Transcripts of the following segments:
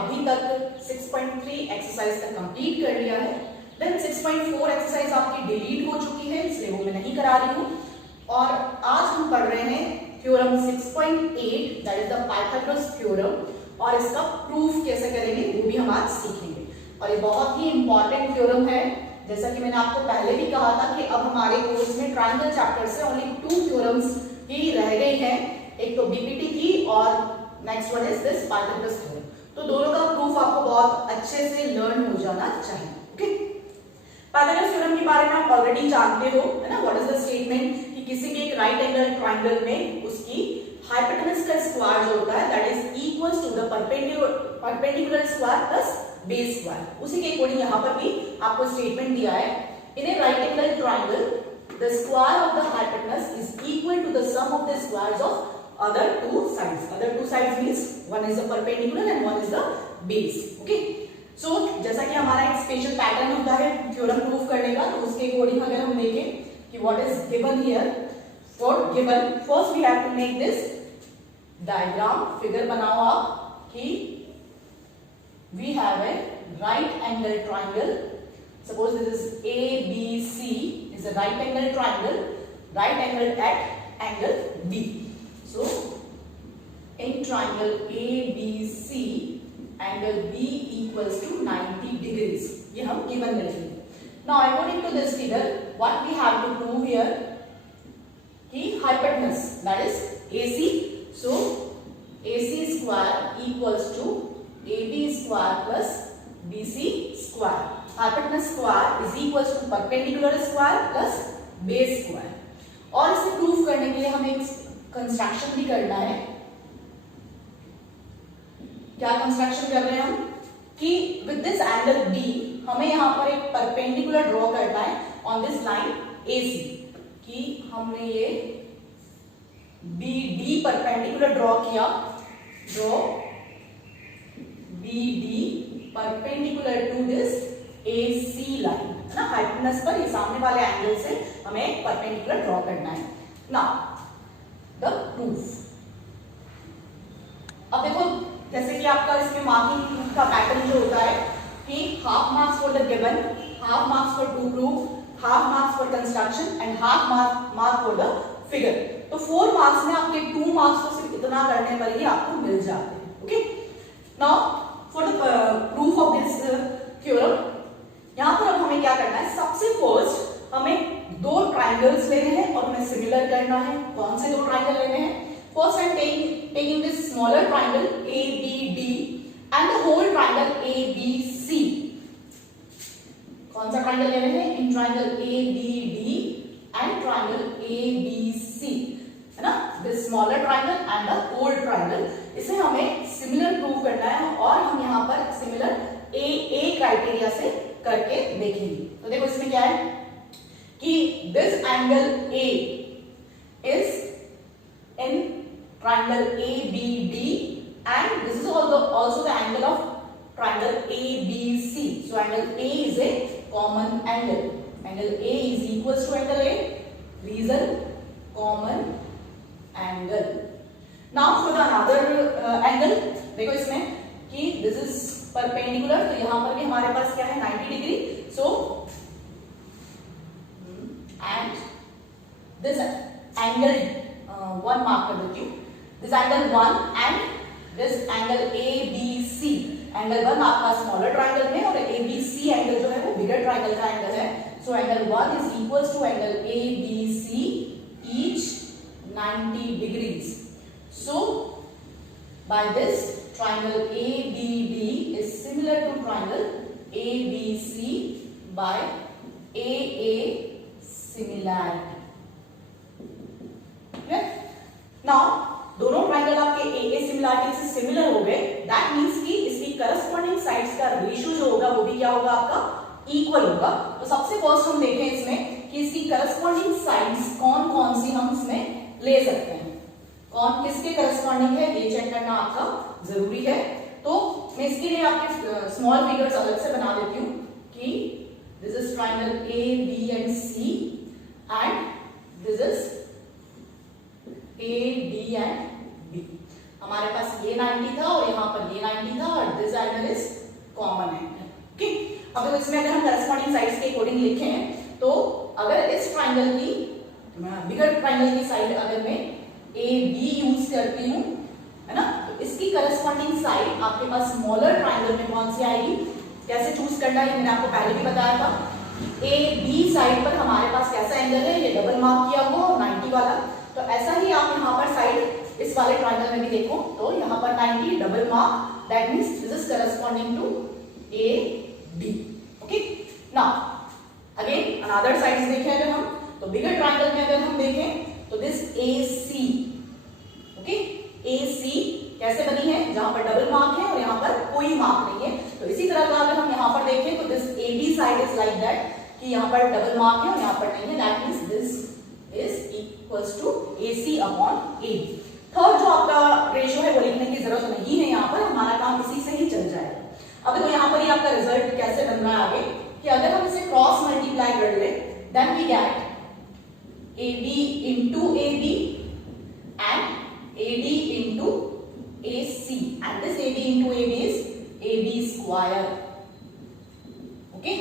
अभी तक 6.3 एक्सरसाइज तक कंप्लीट कर लिया है। देन 6.4 एक्सरसाइज आपकी डिलीट हो चुकी है, इसलिए वो मैं नहीं करा रही हूँ। और आज हम पढ़ रहे हैं theorem 6.8 that is the Pythagoras theorem, और इसका प्रूफ कैसे करेंगे वो भी हम आज सीखेंगे। और ये बहुत ही इंपॉर्टेंट थ्योरम है। जैसा कि मैंने आपको पहले भी कहा था कि अब हमारे कोर्स में ट्रायंगल चैप्टर से ओनली 2 थ्योरम्स ही रह गई हैं, एक तो बीपीटी की और next one is this Pythagoras theorem. तो दोनों का प्रूफ आपको बहुत अच्छे से लर्न हो जाना चाहिए। ओके, पाइथागोरस थ्योरम के बारे में आप ऑलरेडी जानते हो, है ना। व्हाट इज द स्टेटमेंट कि किसी भी एक राइट एंगल ट्रायंगल में उसकी हाइपोटेनस का स्क्वायर जो होता है that is equals to the perpendicular square plus base square. उसी के अकॉर्डिंग यहाँ पर भी आपको स्टेटमेंट दिया है, in a right angle triangle the square of the hypotenuse is equal to the sum of the squares of other two sides. Other two sides means one is the perpendicular and one is the base. Okay. So जैसा कि हमारा एक special pattern होता है theorem proof करने का, तो उसके अकॉर्डिंग अगर हम देखें कि what is given here, for given first we have to make this diagram, figure बनाओ आप कि we have a right angle triangle. Suppose this is ABC is a right angle triangle, right angle at angle B. So in triangle ABC angle B equals to 90 degrees. ये हम given करेंगे. Now according to this figure what we have to prove here कि hypotenuse that is AC. So AC square equals to AB square plus BC square. Hypotenuse square is equals to perpendicular square plus base square. और इसे proof करने के लिए हमें एक construction भी करना है। क्या कंस्ट्रक्शन कर रहे हैं हम कि विद दिस एंगल B हमें यहां पर एक परपेंडिकुलर ड्रॉ करना है ऑन दिस लाइन AC, कि हमने ये BD परपेंडिकुलर ड्रॉ किया, draw BD perpendicular to this AC line, है ना। हाइपोटेनस पर ये सामने वाले एंगल से हमें एक परपेंडिकुलर ड्रॉ करना है। Now the proof. अब देखो जैसे कि आपका इसमें मार्किंग प्रूफ का पैटर्न जो होता है कि half marks for the given, half marks for to proof, half marks for construction and half mark for the figure. तो 4 मार्क्स में आपके 2 मार्क्स तो सिर्फ इतना करने पर ही आपको मिल जाते हैं। Okay, now for the proof of this theorem यहां पर अब हमें क्या करना है, सबसे फर्स्ट हमें 2 ट्रायंगल्स लेने हैं और उन्हें सिमिलर करना है। कौन से 2 ट्रायंगल लेने हैं? First I am taking this smaller triangle ABD and the whole triangle ABC। कौन सा ट्रायंगल लेने हैं? In triangle ABD and triangle ABC, है ना। This smaller triangle and the whole triangle, इसे हमें सिमिलर प्रूव करना है और हम यहाँ पर सिमिलर AA क्राइटेरिया से करके देखेंगे। तो देखो इसमें क्या है कि this angle A is in triangle ABD and this is also the angle of triangle ABC. So angle A is a common angle. Angle A is equals to angle A. Reason common angle. Now for the another angle, देखो इसमें कि this is perpendicular, तो यहाँ पर भी हमारे पास क्या है 90 degree. So and this angle 1 mark कर देती हूँ, this angle 1 and this angle ABC। Angle 1 आपका स्मॉलर ट्रायंगल में और ABC एंगल जो है वो बिगर ट्रायंगल का एंगल है। So angle 1 is equals to angle ABC each 90 degrees. So by this triangle ABD is similar to triangle ABC by AA similarity. Okay? Now दोनों triangle आपके AA similarity से similar हो गए, दैट मींस कि इसकी corresponding sides का ratio जो होगा वो भी क्या होगा आपका इक्वल होगा। तो सबसे फर्स्ट हम देखें इसमें कि इसकी करस्पॉन्डिंग साइड्स कौन कौन सी हम इसमें ले सकते हैं, कौन किसके करस्पॉन्डिंग है ये चेक करना आपका जरूरी है। तो मैं इसके लिए आपके स्मॉल फिगर्स अलग से बना देती हूँ कि this is triangle A, B and C and this is A, D and B। हमारे पास ये 90 था और यहाँ पर ये 90 था और this angle is common angle. Okay, अब देखो इसमें अगर हम करस्पॉन्डिंग साइड्स के अकॉर्डिंग लिखें तो अगर इस ट्राइंगल की बिगर ट्राइंगल की साइड अगर मैं ए बी यूज करती हूँ, है ना, तो इसकी करस्पॉन्डिंग साइड आपके पास स्मॉलर ट्राइंगल में कौन सी आएगी, कैसे चूज करना है मैंने आपको पहले भी बताया था। ए बी साइड पर हमारे पास कैसा एंगल है, ये डबल मार्क किया हुआ और 90 वाला, तो ऐसा ही आप यहाँ पर साइड इस वाले ट्राइंगल में भी देखो तो यहाँ पर 90 double mark, that means this is corresponding to A B. Okay, now again another sides देखें अगर हम, तो बिगर ट्राइंगल में अगर हम देखें तो दिस ए सी, ओके, ए सी कैसे बनी है, जहां पर डबल मार्क है और यहाँ पर कोई मार्क नहीं है। तो इसी तरह का अगर हम यहाँ पर देखें तो this A B side is like that कि यहाँ पर डबल मार्क है और यहाँ पर नहीं है, that means this is equals to A C upon A B. Third जो आपका रेशियो है वो लिखने की जरूरत नहीं है, यहाँ पर हमारा काम इसी से ही चल जाएगा। अब देखो यहाँ पर ही आपका रिजल्ट कैसे बन रहा है आगे, कि अगर हम इसे क्रॉस मल्टीप्लाई कर ले then we get AB into AB and AD into AC, and this AD into AB is AB square. Okay,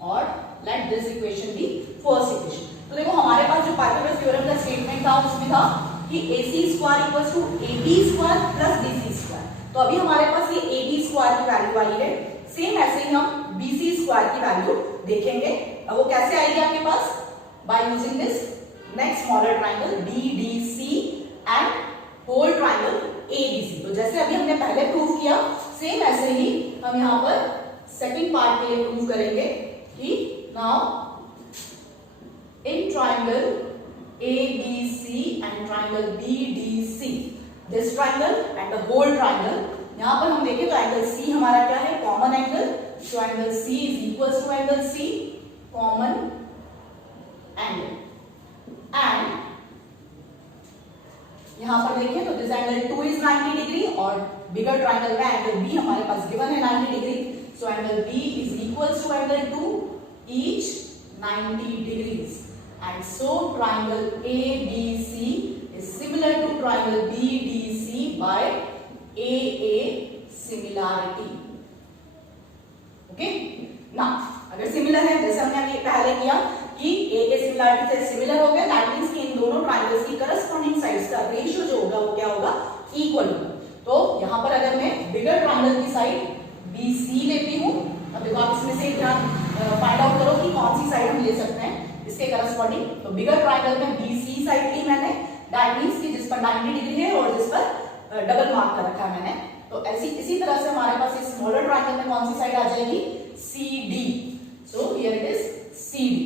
और let this equation be first equation. तो देखो हमारे पास जो पाइथागोरस थ्योरम का स्टेटमेंट था उसमें था कि AC square equals to AB square plus BC square। तो अभी हमारे पास ये AB square की वैल्यू आई है, सेम ऐसे ही हम BC square की वैल्यू देखेंगे। अब वो कैसे आएगी आपके पास, by using this next smaller triangle BDC and whole triangle ABC। तो जैसे अभी हमने पहले प्रूव किया सेम ऐसे ही हम यहाँ पर सेकंड पार्ट के लिए प्रूव करेंगे कि now in triangle ABC and triangle BDC, this triangle and the whole triangle, यहाँ पर हम देखें तो एंगल C हमारा क्या है, कॉमन एंगल, तो angle C is equals to angle C common angle, and यहां पर देखें तो दिस एंगल 2 इज 90 डिग्री और बिगर ट्राइंगल का एंगल बी हमारे पास गिवन है 90 degree, so angle B is equals to angle 2 each 90 degrees, and so triangle ABC is similar to triangle BDC by AA similarity। Okay, ना अगर similar है जैसे हमने अभी पहले किया कि ए के सिमिलरिटी से सिमिलर हो गया, दैट मींस कि इन दोनों ट्रायंगल्स की करस्पॉन्डिंग साइड्स का रेशियो जो होगा वो क्या होगा, इक्वल होगा। तो यहां पर अगर मैं बिगर ट्रायंगल की साइड BC लेती हूं, अब देखो आप इसमें से ध्यान फाइंड आउट करो कि कौन सी साइड हम ले सकते हैं इसके करस्पॉन्डिंग। तो बिगर ट्रायंगल में BC साइड ली मैंने, दैट मींस कि जिस पर 90 डिग्री है और जिस पर डबल मार्क कर रखा है मैंने, तो ऐसी इसी तरह से हमारे पास इस स्मॉलर ट्रायंगल में कौन सी साइड आ जाएगी, CD। So here it is CD.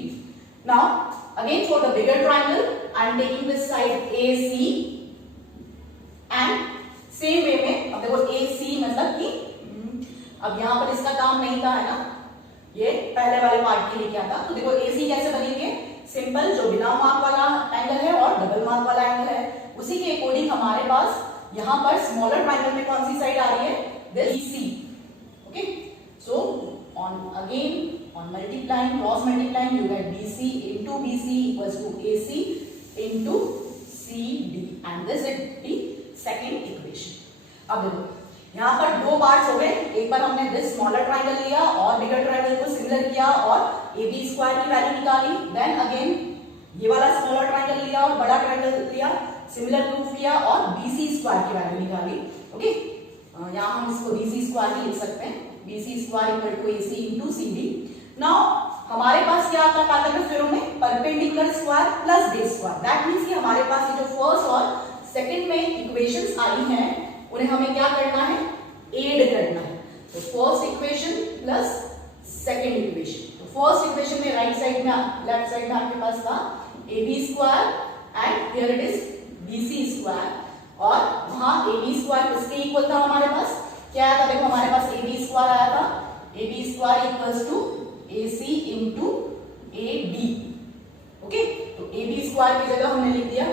Now again for the bigger triangle I am taking this side AC and same way में अब देखो AC मतलब कि अब यहाँ पर इसका काम नहीं था, है ना, ये पहले वाले पार्ट के लिए क्या था। तो देखो AC कैसे बनेंगे, सिंपल, जो बिना मार्क वाला एंगल है और डबल मार्क वाला एंगल है उसी के अकॉर्डिंग हमारे पास यहाँ पर स्मॉलर ट्रायंगल में कौन सी साइड आ रही है, this C। Okay, so on multiplying, cross multiplying, you get BC into BC equals to AC into CD, and this is the second equation। अब देखो यहाँ पर दो पार्ट्स हो गए, एक बार हमने दिस स्मॉलर ट्रायंगल लिया और बिगर ट्रायंगल को सिमिलर किया और AB स्क्वायर की वैल्यू निकाली, देन अगेन ये वाला स्मॉलर ट्रायंगल लिया और बड़ा ट्रायंगल लिया, सिमिलर प्रूफ किया और BC स्क्वायर की वैल्यू निकाली। ओके, यहाँ हम इसको BC स्क्वायर भी लिख सकते हैं, BC square equal to AC into CD। Now हमारे पास क्या आता है पाइथागोरस थ्योरम में, perpendicular square plus base square, that means कि हमारे पास ये जो फर्स्ट और सेकंड में इक्वेशंस आई हैं उन्हें हमें क्या करना है, ऐड करना है। तो first equation plus second equation, तो फर्स्ट इक्वेशन में राइट साइड में लेफ्ट साइड में आपके पास था AB square and here it is BC square, और वहां AB स्क्वायर किसके इक्वल था, हमारे पास क्या आया था, देखो हमारे पास AB स्क्वायर आया था, AB square equals to AC into AD। Okay, तो AB स्क्वायर की जगह हमने लिख दिया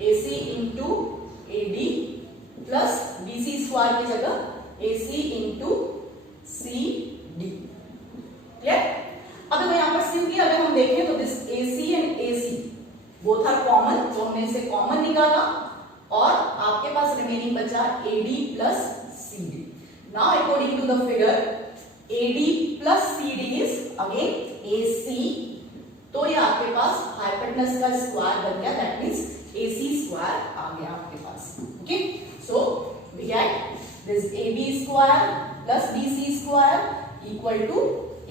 AC into AD plus BC square की जगह AC into CD। क्लियर? अब मैं यहाँ पर सिंपली अगर हम देखें तो this AC and AC both are common, तो हमने इसे कॉमन निकाला और आपके पास रिमेनिंग बचा AD plus CD। Now according to the figure AD plus CD is again AC, तो ये आपके पास हाइपोटेनस का स्क्वायर बन गया, दैट मींस AC स्क्वायर आ गया आपके पास। Okay, so we get this AB square plus BC square equal to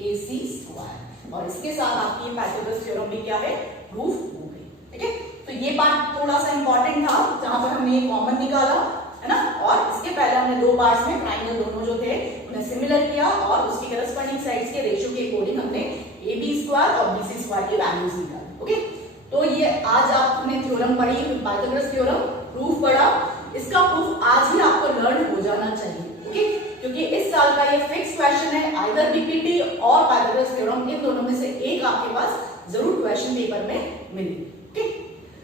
AC square, और इसके साथ आपकी पाइथागोरस थ्योरम भी क्या है, प्रूफ हो गई। ठीक है, तो ये पार्ट थोड़ा सा इंपॉर्टेंट था जहां पर हमने कॉमन निकाला है ना, और इसके पहले हमने दो पार्ट्स में ट्राइंगल दोनों जो थे उन्हें सिमिलर किया और उसकी करस्पॉन्डिंग साइड्स के रेशियो के अकॉर्डिंग हमने AB स्क्वायर और BC स्क्वायर की वैल्यूज निकाली। ओके, तो ये आज आपने थ्योरम पढ़ी, पाइथागोरस थ्योरम प्रूफ पढ़ा, इसका प्रूफ आज ही आपको लर्न हो जाना चाहिए। ओके, क्योंकि इस साल का ये फिक्स क्वेश्चन है, आइदर बीपीटी और पाइथागोरस थ्योरम, इन दोनों में से एक आपके पास जरूर क्वेश्चन पेपर में मिलेगी। Okay,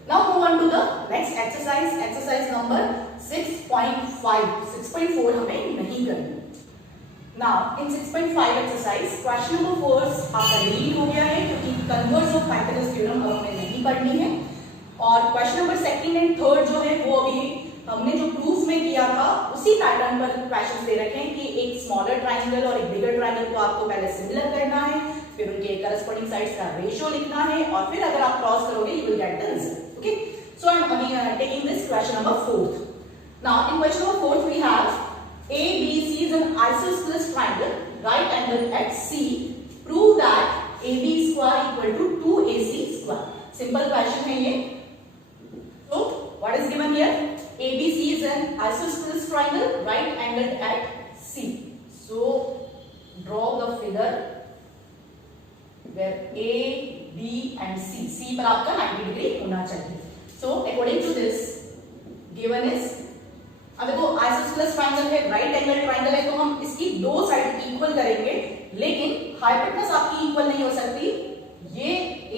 now move on to the next exercise, exercise number 6.5, 6.4 हमें नहीं करनी। Now in 6.5 exercise question number 4 आपका डिलीट हो गया है क्योंकि कन्वर्स ऑफ पाइथागोरस थ्योरम अब हमें नहीं पढ़नी है, और क्वेश्चन नंबर 2 एंड 3 जो है वो अभी हमने जो प्रूफ में किया था उसी पैटर्न पर क्वेश्चंस दे रखे हैं कि एक स्मॉलर ट्रायंगल और एक बिगर ट्रायंगल को आपको पहले सिमिलर करना है, फिर उनके करस्पॉन्डिंग साइड्स का रेशियो लिखना है, और फिर अगर आप क्रॉस करोगे you will get the result. Okay, so I am again taking this question number 4। Now in question number 4 we have ABC is an isosceles triangle, right angle at C. Prove that AB square equal to 2AC square. Simple question है ये। So what is given here? ABC is an isosceles triangle, right angled at C. So draw the figure where A, B and C. C पर आपका 90 degree होना चाहिए। So according to this given is, अब देखो isosceles triangle है, right angle triangle है, तो हम इसकी दो साइड इक्वल करेंगे, लेकिन हाइपोटेनस आपकी इक्वल नहीं हो सकती, ये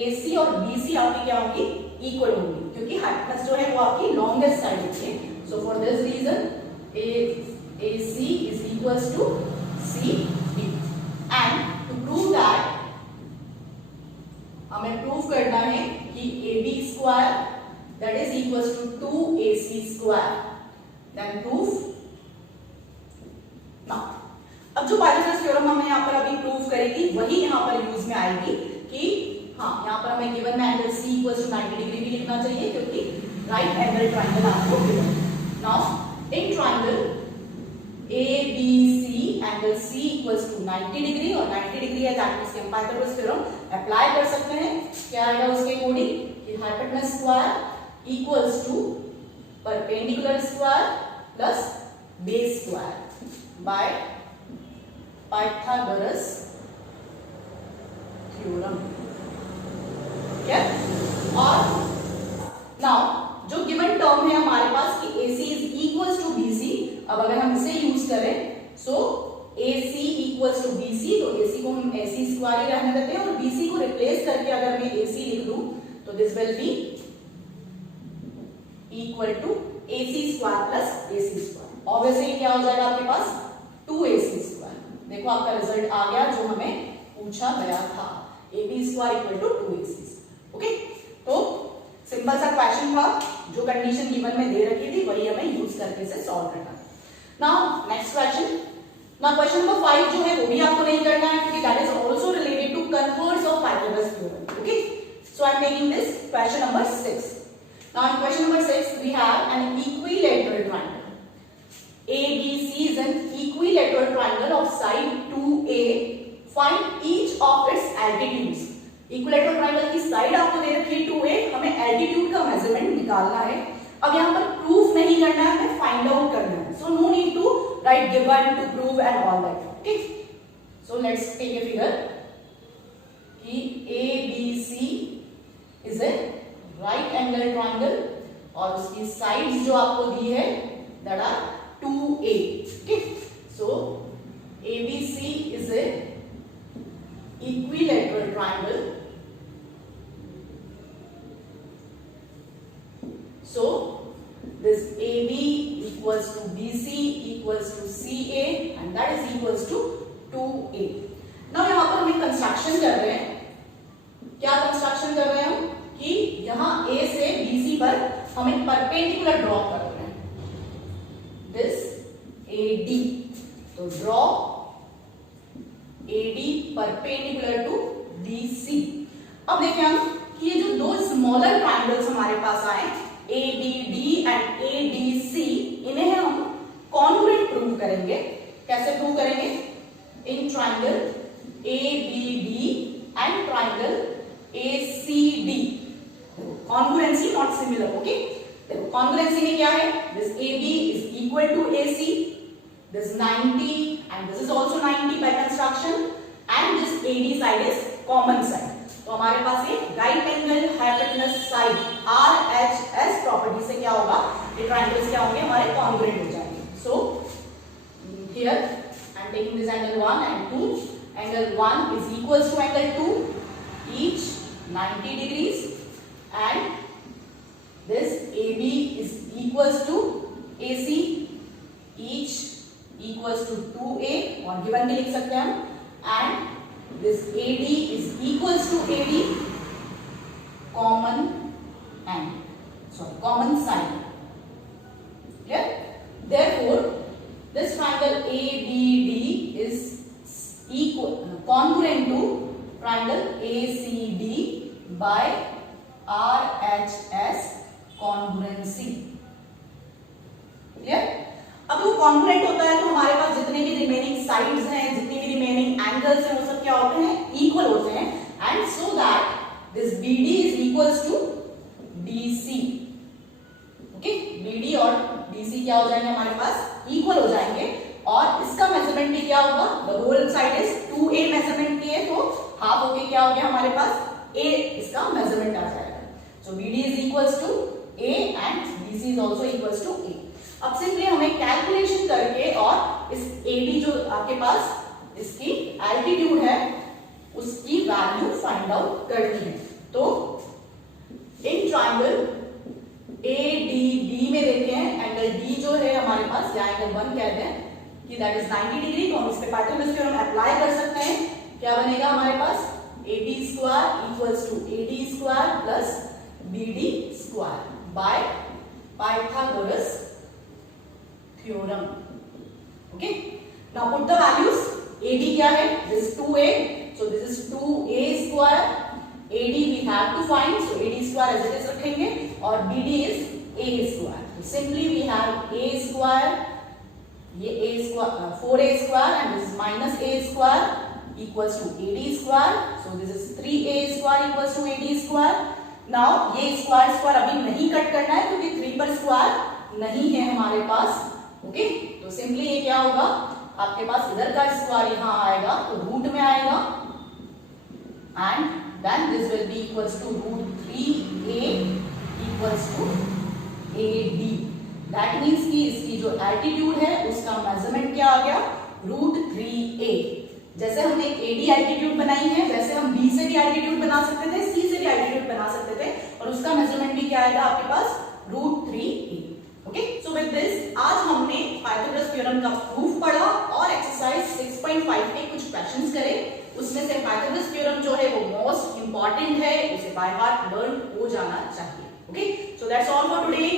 AC और BC आपकी क्या होगी, इक्वल होगी, क्योंकि हाइपोटेनस जो है वो आपकी लॉन्गेस्ट साइड होती है। So for this reason AC is equals to CB, and to prove that हमें प्रूव करना है कि AB square that is equals to 2AC square, then proof। now अब जो पाइथागोरस थ्योरम हमने यहाँ पर अभी प्रूव करेगी वही यहाँ पर यूज में आएगी कि हाँ, यहाँ पर हमें गिवन में angle C equals to 90 degree भी लिखना चाहिए क्योंकि राइट एंगल ट्रायंगल आपको given. Now in triangle ABC angle C equals to 90 degree, और 90 डिग्री है दैट मींस हम पाइथागोरस थ्योरम अप्लाई कर सकते हैं। क्या आएगा उसके अकॉर्डिंग कि hypotenuse square equals to perpendicular square plus base square by Pythagoras theorem. क्या? और नाउ जो गिवन टर्म है हमारे पास कि AC is equals to BC, अब अगर हम इसे यूज करें so AC equals to BC, तो AC को हम AC स्क्वायर ही रहने देते हैं, और BC को रिप्लेस करके अगर मैं AC लिख दूं तो this will be equal to AC square plus AC square. Obviously क्या हो जाएगा आपके पास 2AC स्क्वायर। देखो आपका रिजल्ट आ गया जो हमें पूछा गया था, AB square equal to 2AC। Okay, तो सिंपल सा क्वेश्चन था, जो कंडीशन गिवन में दे रखी थी वही हमें यूज करके से सॉल्व करना। Now next question, now question number 5 जो है वो भी आपको नहीं करना है क्योंकि that is also related to converse of Pythagoras theorem. Okay, so I am taking this question number 6। Now in question number 6 we have an equilateral triangle. ABC is an equilateral triangle of side 2A. Find each of its altitudes. Equilateral triangle की side आपको दे रखी है 2A, हमें altitude का measurement निकालना है। अब यहाँ पर प्रूफ नहीं करना है, हमें फाइंड आउट करना है। So no need to write given to prove and all that. Okay. So let's take a figure. कि ABC is a right angle triangle और उसकी साइड्स जो आपको दी है that are 2A। Okay, so ABC is a equilateral triangle, so this AB equals to BC equals to CA and that is equals to 2A। Now यहाँ पर हम construction कर रहे हैं, क्या कंस्ट्रक्शन कर रहे हैं हम कि यहां A से BC पर हम एक परपेंडिकुलर ड्रॉ कर रहे हैं, दिस AD। तो draw AD perpendicular to BC। अब देखिए हम कि ये जो दो स्मॉलर ट्राइंगल्स हमारे पास आए ABD एंड ADC, इन्हें हम कॉन्ग्रुएंट प्रूव करेंगे। कैसे प्रूव करेंगे? In triangle ABD and triangle ACD, congruency not similar. Okay, देखो कॉन्ग्रुएंसी में क्या है? This AB is equal to AC, this 90 and this is also 90 by construction, and this AD side is common side। तो हमारे पास ये right angle hypotenuse side RHS property से क्या होगा? ये ट्रायंगल्स क्या होंगे? हमारे कॉन्ग्रुएंट हो जाएंगे। So here I am taking this angle 1 and 2, angle 1 is equals to angle 2, each 90 degrees, and this AB is equals to AC, each equals to 2A, और गिवन भी लिख सकते हैं हम, and this AD is equals to AD, common side. Clear? Therefore, this triangle ABD is congruent to triangle ACD by RHS congruency. Clear? अब वो congruent होता है तो हमारे पास जितने भी रिमेनिंग साइड्स हैं, जितने भी रिमेनिंग एंगल्स हैं, वो सब क्या होते हैं? इक्वल होते हैं, and so that this BD is equals to DC। Okay, BD और DC क्या हो जाएंगे? हमारे पास इक्वल हो जाएंगे, और इसका मेजरमेंट भी क्या होगा? The whole side is 2A measurement की है, तो हाफ होके क्या हो गया हमारे पास? A इसका मेजरमेंट आ जाएगा। So BD is equals to A and DC is also equals to A। अब सिंपली हमें कैलकुलेशन करके और इस AD जो आपके पास इसकी एल्टीट्यूड है उसकी वैल्यू फाइंड आउट करनी है। तो इन ट्राइंगल ADB में देखते हैं एंगल D जो है हमारे पास, या एंगल 1 कहते हैं कि दैट इज 90 डिग्री, तो हम इस पे पाइथागोरस थ्योरम अप्लाई कर सकते हैं। क्या बनेगा हमारे पास? AB square equals to AD square plus BD square by Pythagoras theorem। Okay, now put the values। AD क्या है? This is 2A, so this is 2A square। AD we have to find, so AD square as it is रखेंगे, और BD is A square। So simply we have A square, ये A square 4A square, and this is minus A square equals to AD square, so this is 3A square equals to AD square। Now ये square अभी नहीं cut करना है क्योंकि 3 पर square नहीं है हमारे पास। ओके, तो सिंपली ये क्या होगा? आपके पास इधर का स्क्वायर यहां आएगा तो रूट में आएगा, and then this will be equals to root 3A equals to AD। That means कि इसकी जो एल्टीट्यूड है उसका मेजरमेंट क्या आ गया? Root 3A। जैसे हमने AD एल्टीट्यूड बनाई है, वैसे हम B से भी एल्टीट्यूड बना सकते थे, C से भी एल्टीट्यूड बना सकते थे, और उसका मेजरमेंट भी क्या आएगा आपके पास? Root 3A। Okay, so with this आज हमने पाइथागोरस थ्योरम का प्रूफ पढ़ा और एक्सरसाइज 6.5 के कुछ क्वेश्चंस करे। उसमें से पाइथागोरस थ्योरम जो है वो मोस्ट इंपॉर्टेंट है, उसे बाय हार्ट लर्न हो जाना चाहिए। Okay, so that's all for today.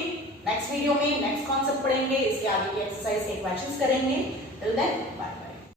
Next video में नेक्स्ट कॉन्सेप्ट पढ़ेंगे, इसके आगे की एक्सरसाइज के क्वेश्चंस करेंगे। Till then